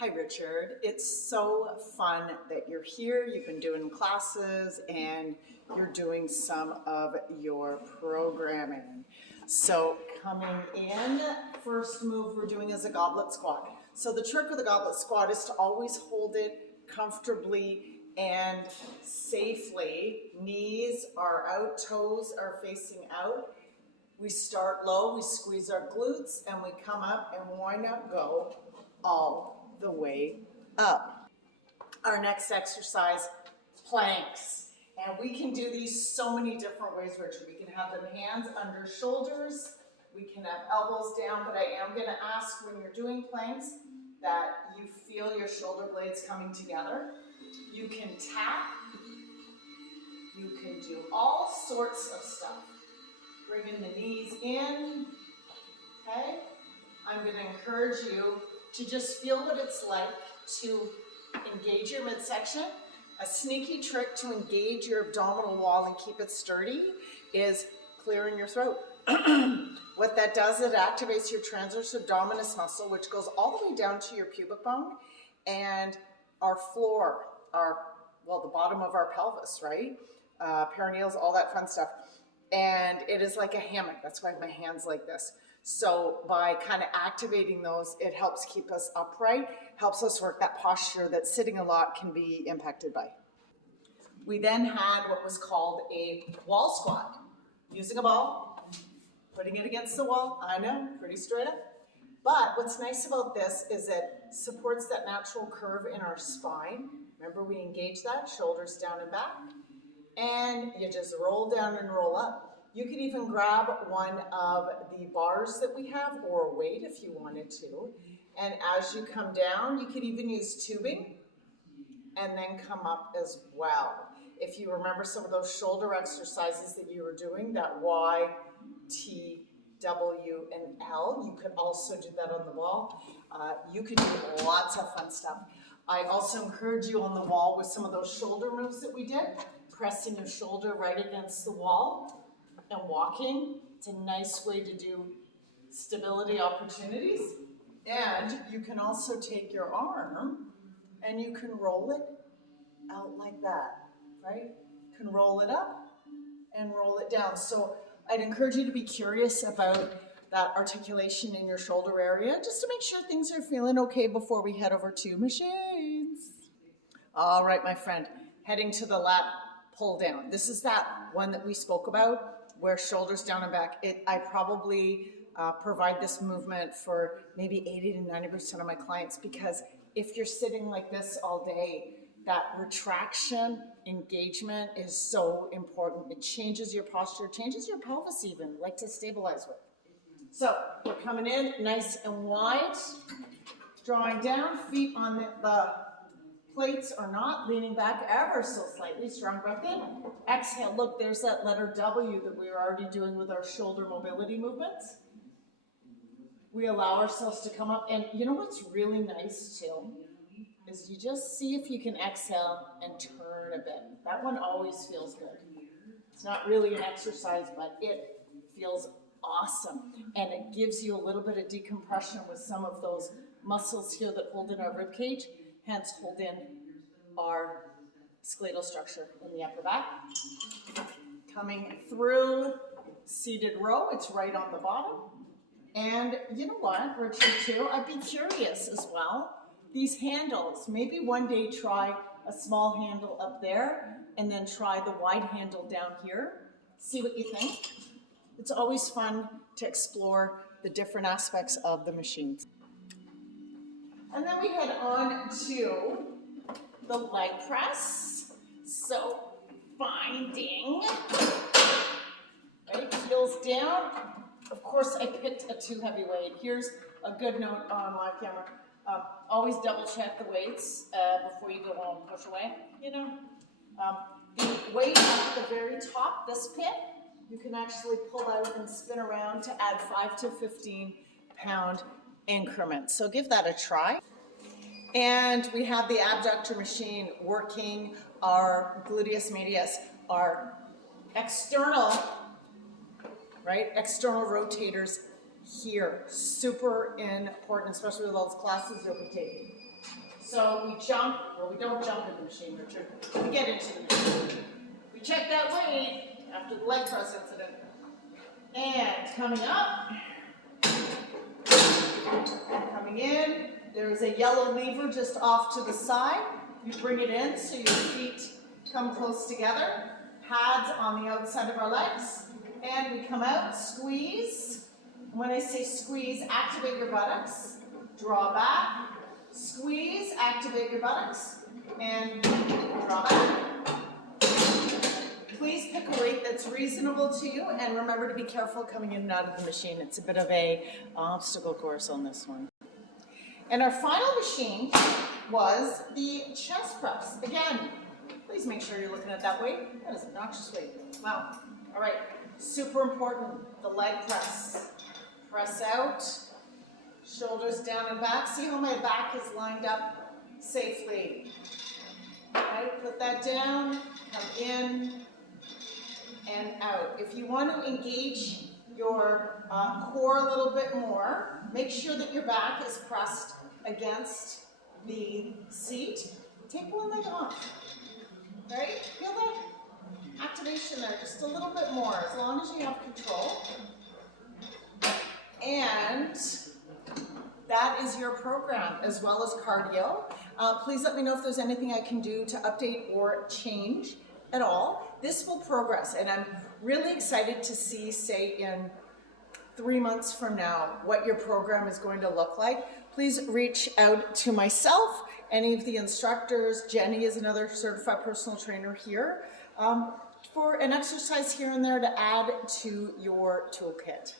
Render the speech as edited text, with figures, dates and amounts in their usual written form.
Hi, Richard. It's so fun that you're here. You've been doing classes and you're doing some of your programming. So coming in, first move we're doing is a goblet squat. So the trick with the goblet squat is to always hold it comfortably and safely. Knees are out, toes are facing out. We start low, we squeeze our glutes, and we come up, and why not go all the way up. Our next exercise, planks. And we can do these so many different ways, Richard. We can have them hands under shoulders, we can have elbows down, but I am going to ask when you're doing planks that you feel your shoulder blades coming together. You can tap, you can do all sorts of stuff. Bringing the knees in, okay? I'm going to encourage you to just feel what it's like to engage your midsection. A sneaky trick to engage your abdominal wall and keep it sturdy is clearing your throat. What that does, it activates your transverse abdominis muscle, which goes all the way down to your pubic bone and our floor, the bottom of our pelvis, right? Perineals, all that fun stuff. And it is like a hammock. That's why I have my hands like this. So by kind of activating those, it helps keep us upright, helps us work that posture that sitting a lot can be impacted by. We then had what was called a wall squat. Using a ball, putting it against the wall. I know, pretty straight up. But what's nice about this is it supports that natural curve in our spine. Remember, we engage that, shoulders down and back. And you just roll down and roll up. You could even grab one of the bars that we have or a weight if you wanted to. And as you come down, you could even use tubing and then come up as well. If you remember some of those shoulder exercises that you were doing, that Y, T, W, and L, you could also do that on the ball. You could do lots of fun stuff. I also encourage you on the wall with some of those shoulder moves that we did. Pressing your shoulder right against the wall and walking. It's a nice way to do stability opportunities. And you can also take your arm and you can roll it out like that, right? You can roll it up and roll it down. So I'd encourage you to be curious about that articulation in your shoulder area, just to make sure things are feeling okay before we head over to machines. All right, my friend, heading to the lat pull down. This is that one that we spoke about where shoulders down and back. I probably provide this movement for maybe 80 to 90% of my clients because if you're sitting like this all day, that retraction engagement is so important. It changes your posture, changes your pelvis even, like to stabilize with. So we're coming in nice and wide, drawing down, feet on the plates or not, leaning back ever so slightly, strong breath in. Exhale, look, there's that letter W that we were already doing with our shoulder mobility movements. We allow ourselves to come up, and you know what's really nice too, is you just see if you can exhale and turn a bit. That one always feels good. It's not really an exercise, but it feels awesome, and it gives you a little bit of decompression with some of those muscles here that hold in our rib cage. Hence, hold in our skeletal structure in the upper back. Coming through seated row, it's right on the bottom. And you know what, Richard, too, I'd be curious as well. These handles, maybe one day try a small handle up there and then try the wide handle down here. See what you think. It's always fun to explore the different aspects of the machines. And then we head on to the leg press. So finding, right, heels down. Of course, I picked a too heavy weight. Here's a good note on live camera. Always double check the weights before you go home, push away, you know. The weight at the very top, this pit, you can actually pull out and spin around to add 5 to 15 pound increments. So give that a try. And we have the abductor machine working our gluteus medius, our external, right? External rotators here. Super important, especially with all those classes you'll be taking. So we jump, well, we don't jump in the machine, Richard. We get into the machine. We check that weight after the leg press incident. And coming up, coming in, there is a yellow lever just off to the side. You bring it in so your feet come close together. Pads on the outside of our legs. And we come out, squeeze. When I say squeeze, activate your buttocks. Draw back. Squeeze, activate your buttocks. And draw back. Please pick a weight that's reasonable to you, and remember to be careful coming in and out of the machine. It's a bit of an obstacle course on this one. And our final machine was the chest press. Again, please make sure you're looking at that weight. That is an obnoxious weight. Wow. All right, super important, the leg press. Press out, shoulders down and back. See how my back is lined up safely. All right, put that down, come in, and out. If you want to engage your core a little bit more, make sure that your back is pressed against the seat. Take one leg off. Right? Feel that activation there just a little bit more, as long as you have control. And that is your program, as well as cardio. Please let me know if there's anything I can do to update or change at all. This will progress, and I'm really excited to see, say, in 3 months from now, what your program is going to look like. Please reach out to myself, any of the instructors. Jenny is another certified personal trainer here, for an exercise here and there to add to your toolkit.